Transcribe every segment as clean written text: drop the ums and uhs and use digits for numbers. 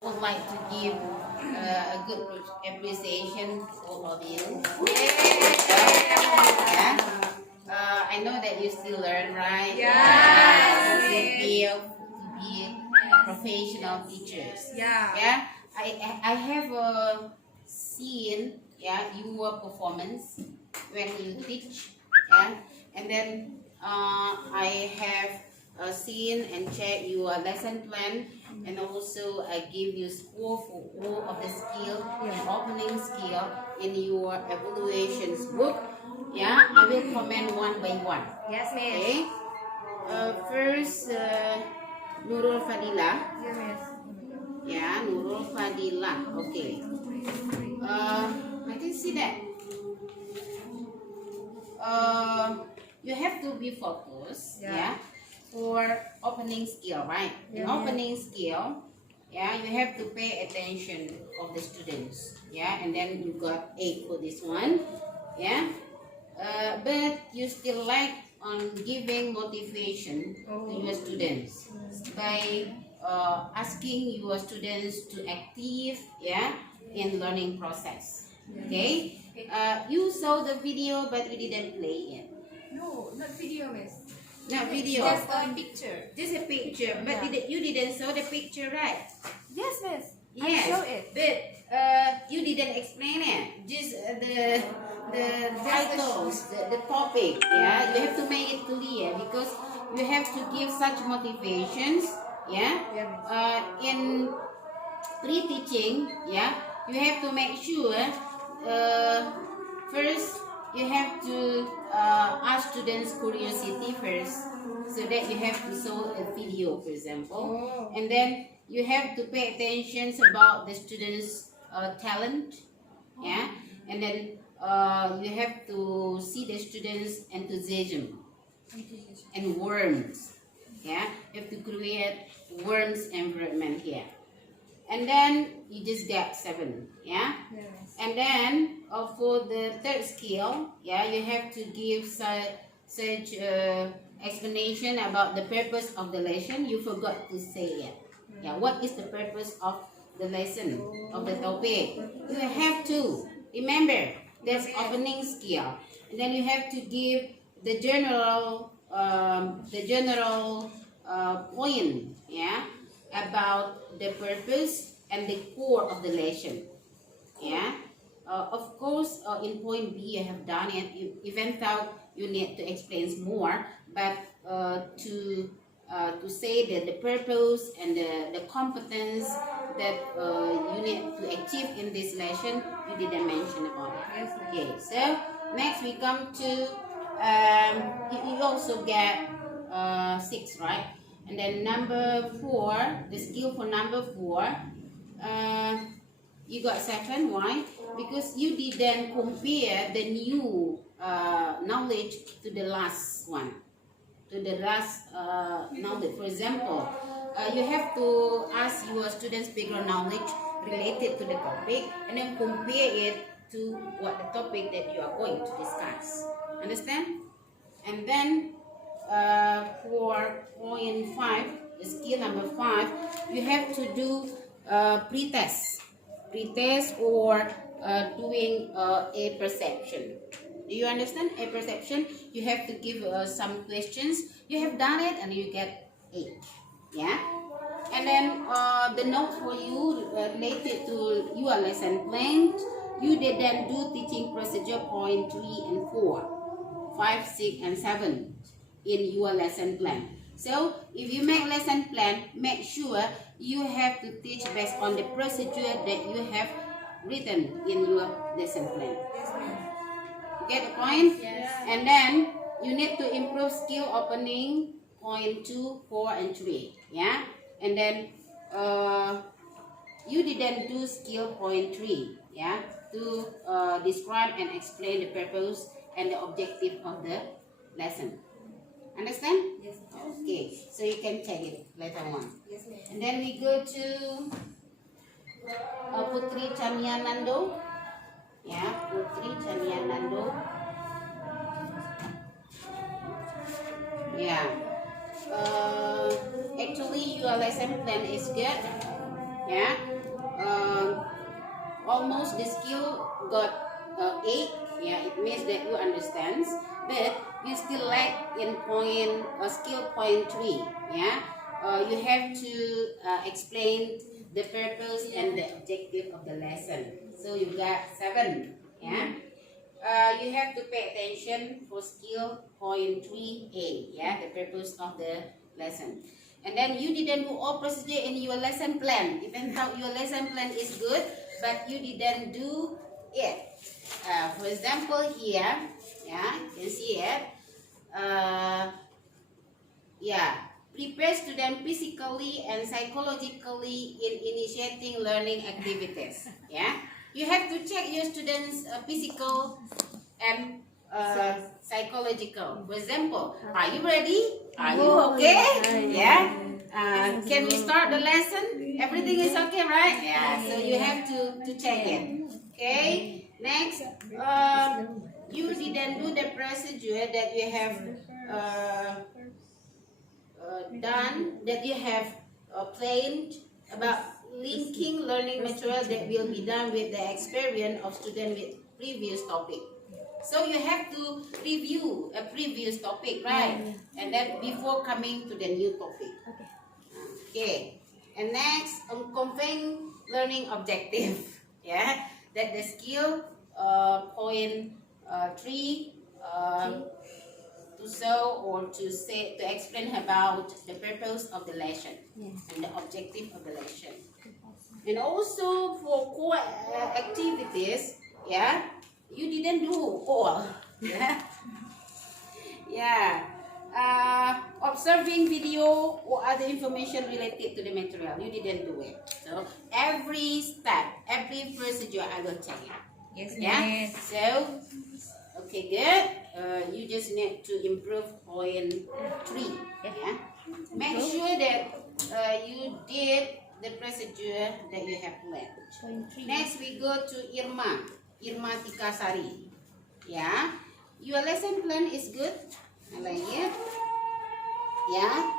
would like to give a good appreciation to all of you. Yeah. I know that you still learn, right? Yes. You feel to be a professional teachers. Yeah. I have seen your performance when you teach. Yeah. And then I have seen and checked your lesson plan, and also I give you score for all of the skill and opening skill in your evaluations book. Yeah, I will comment one by one. Yes, miss. Okay. First, Nurul Fadila. Yes, miss. Yeah, Nurul Fadila. Okay. I can see that. You have to be focused. Yeah. For opening skill, right? In opening skill, you have to pay attention of the students. Yeah, and then you got 8 for this one. Yeah. But you still like on giving motivation to your students by asking your students to active in learning process. Okay. You saw the video, but we didn't play it. No, not video, miss. Not video. Just a picture. Just a picture, but you didn't show the picture, right? Yes, miss. Yes, I show it. but you didn't explain it. Just the titles, the topic. Yeah, you have to make it clear because you have to give such motivations. Yeah, in pre-teaching. Yeah, you have to make sure. First, you have to ask students curiosity first, so that you have to show a video, for example, and then you have to pay attention about the students' talent, and then you have to see the students' enthusiasm and warmth, you have to create warmth environment here, and then you just get 7, Yes. and then for the third skill, you have to give such explanation about the purpose of the lesson. You forgot to say it. What is the purpose of the lesson of the topic? You have to remember that's opening skill, and then you have to give the general point, about the purpose and the core of the lesson. Of course, in point B, you have done it. Even though you need to explain more, but to say that the purpose and the competence that you need to achieve in this lesson, you didn't mention about it. Yes, Okay, so next we come to you also get 6, right? And then number 4, the skill for number 4, you got 7. Why? Because you didn't compare the new knowledge to the last one, to the last knowledge. For example, you have to ask your students' background knowledge related to the topic, and then compare it to what the topic that you are going to discuss. Understand? And then for point 5, the skill number 5, you have to do pre-test or doing a perception. Do you understand? A perception, you have to give some questions. You have done it and you get 8. And then the note for you related to your lesson plan, you didn't do teaching procedure point 3 and 4, 5, 6 and 7 in your lesson plan. So if you make lesson plan, make sure you have to teach based on the procedure that you have written in your lesson plan. Get the point? Yes. And then you need to improve skill opening point 2, 4 and 3. And then you didn't do skill point 3, to describe and explain the purpose and the objective of the lesson. Understand? Yes. Okay, so you can check it later on. Yes, miss. And then we go to Putri Chamianando. Putri Chamianando. Actually, your lesson plan is good, Yeah. Almost the skill got 8. Yeah, it means that you understand, but you still lack in skill point 3. Yeah. You have to explain the purpose and the objective of the lesson. So you got 7. Yeah. You have to pay attention for skill point 3A. Yeah, the purpose of the lesson. And then you didn't do all procedure in your lesson plan. Even though your lesson plan is good, but you didn't do it. For example, here, yeah, you can see it. Yeah, prepare students physically and psychologically in initiating learning activities. Yeah, you have to check your students' physical and psychological. For example, are you ready? Are you okay? Yeah. Can we start the lesson? Everything is okay, right? Yeah. So you have to check it. Okay. Next, you didn't do the procedure that you have done, that you have planned about linking learning material that will be done with the experience of student with previous topic. So you have to review a previous topic, right? And then before coming to the new topic. Okay. And next, conveying learning objective. Yeah, that the skill point 3 to show or to say, to explain about the purpose of the lesson and the objective of the lesson. And also for core activities, yeah, you didn't do all. Yeah. Yeah. Observing video or other information related to the material, you didn't do it. So every step, every procedure, I will check it. Yes, Yeah. Miss. So, okay, good. You just need to improve point 3. Yeah. Make sure that you did the procedure that you have planned. Next, we go to Irma Tikasari. Yeah. Your lesson plan is good. I like it. Yeah.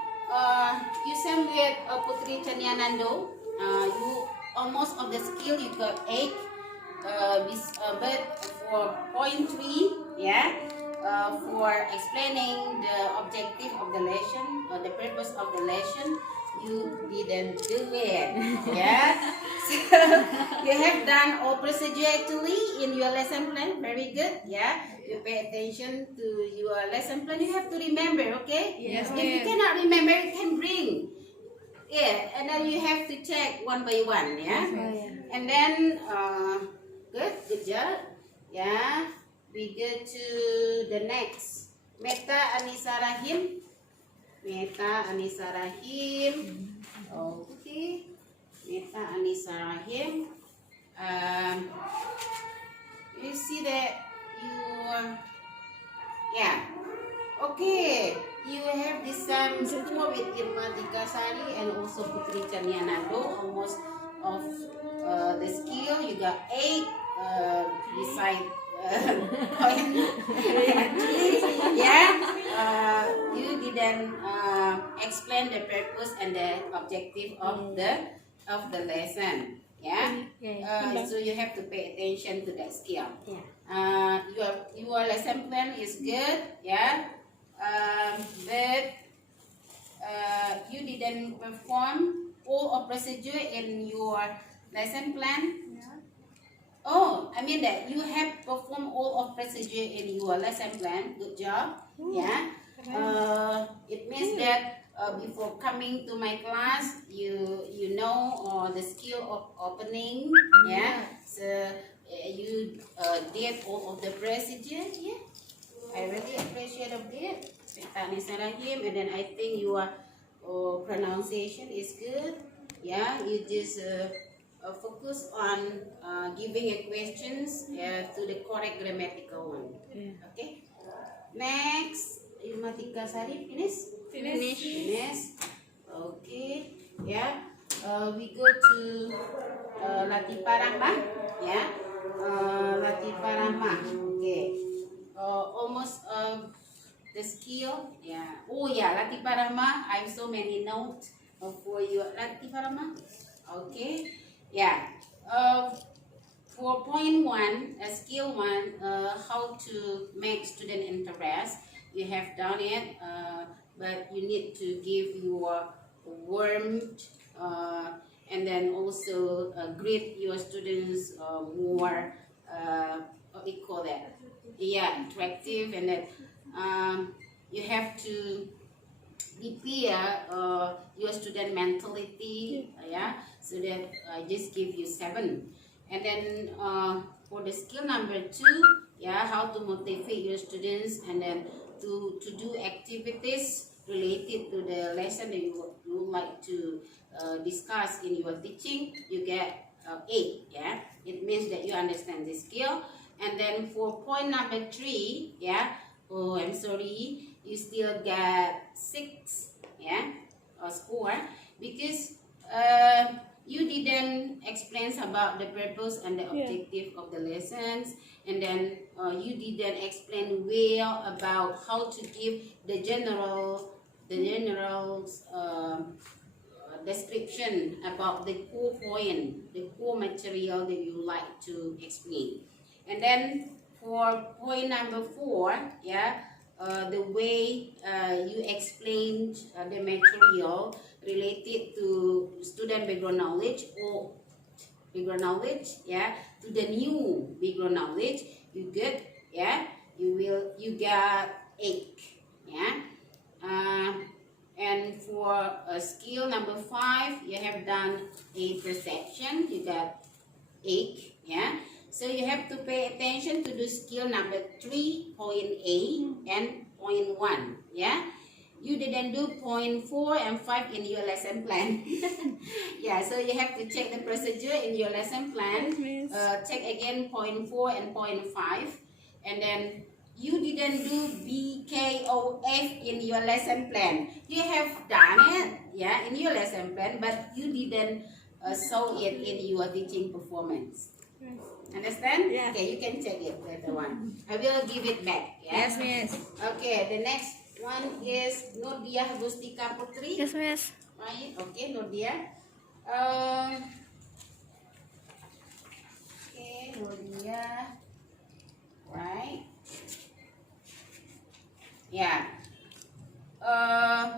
You same with Putri Chanyanando. You almost of the skill you got 8. But for point 3, yeah, for explaining the objective of the lesson or the purpose of the lesson, you didn't do it. Yeah. So you have done all procedure actually in your lesson plan. Very good. Yeah. You pay attention to your lesson plan. You have to remember. Okay. Yes, If you cannot remember, you can bring. Yeah, and then you have to check one by one. Yeah. And then good job. Yeah, we go to the next. Meta Anissa Rahim. Okay. Meta Anissa Rahim. You see that okay. You have the same score with Irma Tikasari and also Putri Chanyanando. Almost of the skill you got 8 beside point 3. Yeah. You didn't explain the purpose and the objective of the lesson. Yeah. So you have to pay attention to that skill. Your lesson plan is good. Yeah. But you didn't perform all of procedure in your lesson plan. Oh, I mean that you have performed all of procedure in your lesson plan. Good job. Yeah. It means that before coming to my class, you know the skill of opening. Yeah. So you did all of the procedure. Yeah. I really appreciate of it. And then I think your pronunciation is good. Yeah. You just focus on giving a questions to the correct grammatical one. Okay. Next, Irma Tikasari, finish. Okay. Yeah. We go to Latifah Rahmah. Yeah. Latifah Rahmah. Okay. Almost the skill. Yeah. Oh yeah, Latifah Rahmah. I have so many notes for you. Latifah Rahmah. Okay. Yeah. For point one, skill one, how to make student interest. You have done it, but you need to give your warmth, and then also greet your students more. What we call that? Yeah, attractive, and then you have to prepare your student mentality, yeah, so that I just give you 7. And then for the skill number 2, yeah, how to motivate your students, and then to do activities related to the lesson that you would like to discuss in your teaching. You get 8, yeah, it means that you understand the skill. And then for point number 3, yeah, oh, I'm sorry, you still get 6, yeah, or score, because you didn't explain about the purpose and the objective of the lessons, and then you didn't explain well about how to give the general description about the core point, the core material that you like to explain. And then for point number 4, yeah, the way you explained the material related to student background knowledge or background knowledge, yeah, to the new background knowledge, you get, yeah, you got 8, yeah. And for skill number 5, you have done a perception, you got 8, yeah. So you have to pay attention to the skill number 3, point A and point 1, yeah. You didn't do point 4 and 5 in your lesson plan. Yeah, so you have to check the procedure in your lesson plan. Check again point 4 and point 5, and then you didn't do BKOF in your lesson plan. You have done it, yeah, in your lesson plan, but you didn't show it in your teaching performance. Understand? Yeah. Okay, you can check it later on. I will give it back. Yeah? Yes, miss. Okay, the next one is Nurdia Gustika Putri. Yes, miss. Right? Okay, Nurdia. Okay, Nurdia. Right. Yeah.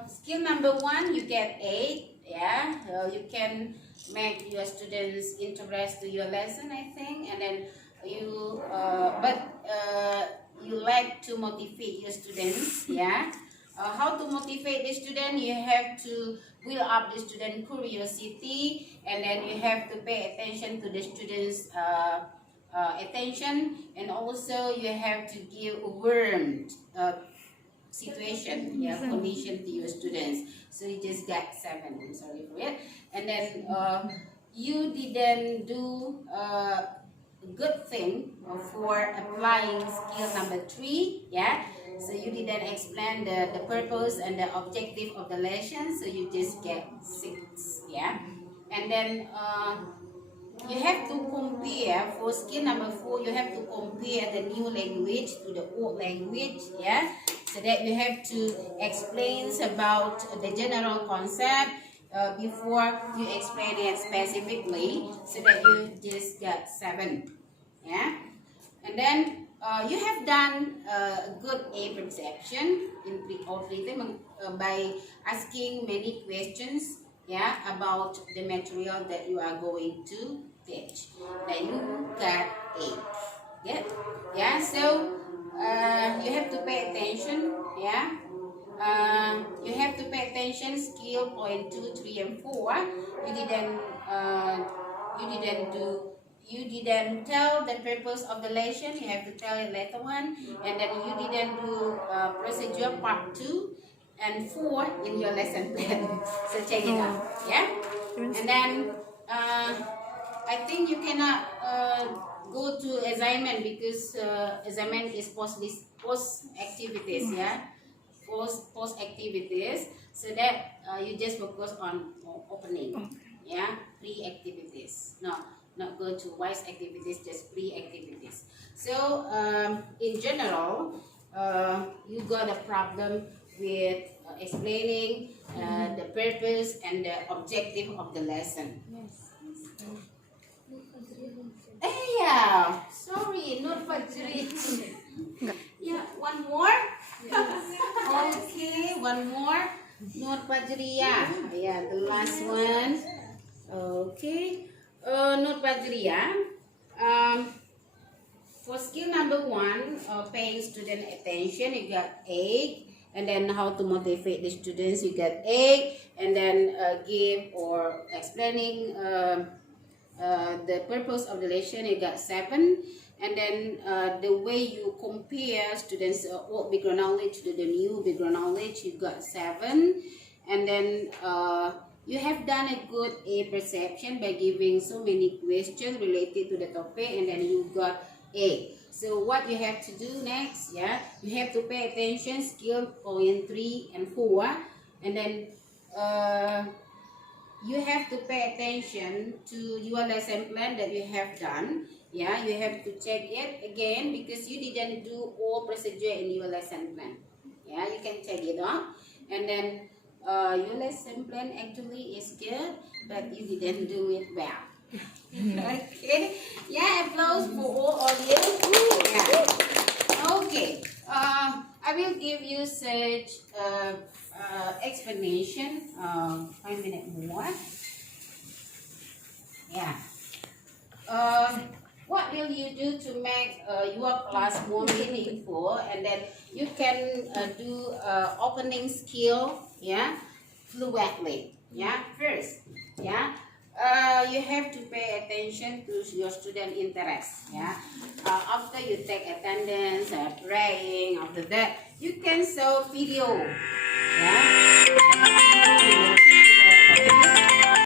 Skill number 1, you get 8. Yeah. You can make your students interest to your lesson, I think, and then you you like to motivate your students. Yeah. How to motivate the student? You have to build up the student curiosity, and then you have to pay attention to the students attention, and also you have to give a warm situation, yeah, condition to your students. So you just got 7. I'm sorry for it. And then you didn't do a good thing for applying skill number 3, yeah. So you didn't explain the purpose and the objective of the lesson, so you just get 6, yeah. And then you have to compare, for skill number 4, you have to compare the new language to the old language, yeah. So that you have to explain about the general concept before you explain it specifically, so that you just get 7, yeah. And then you have done a good A perception in pre-operative by asking many questions, yeah, about the material that you are going to teach. Then you got 8. Yeah, yeah. So you have to pay attention. Yeah, you have to pay attention. Skill point 2, 3, and 4. You didn't tell the purpose of the lesson. You have to tell it later on. And then you didn't do procedure part 2 and 4 in your lesson plan. So check it out. Yeah. And then I think you cannot go to assignment, because assignment is post activities. Yeah. Post activities. So that you just focus on opening. Yeah. Pre-activities. No. Not go to wise activities, just pre-activities. So in general, you got a problem with explaining the purpose and the objective of the lesson. Yes. Fajriya. Yeah, the last one. Okay. Note Fajriya. For skill number 1, paying student attention, you got 8. And then how to motivate the students, you got 8. And then give or explaining the purpose of the lesson, you got 7. And then the way you compare students' old background knowledge to the new background knowledge, you got 7. And then you have done a good A perception by giving so many questions related to the topic, and then you got A. So what you have to do next, yeah, you have to pay attention, skill point 3 and 4, and then you have to pay attention to your lesson plan that you have done. Yeah, you have to check it again because you didn't do all procedure in your lesson plan. Yeah, you can check it out. And then your lesson plan actually is good, but you didn't do it well. Okay. Yeah, applause for all of you. Yeah. Okay. I will give you such explanation. 5 minutes more. Yeah. What will you do to make your class more meaningful? And then you can do opening skill, yeah, fluently. Yeah, first, yeah. You have to pay attention to your student interest. Yeah. After you take attendance, praying. After that, you can show video. Yeah.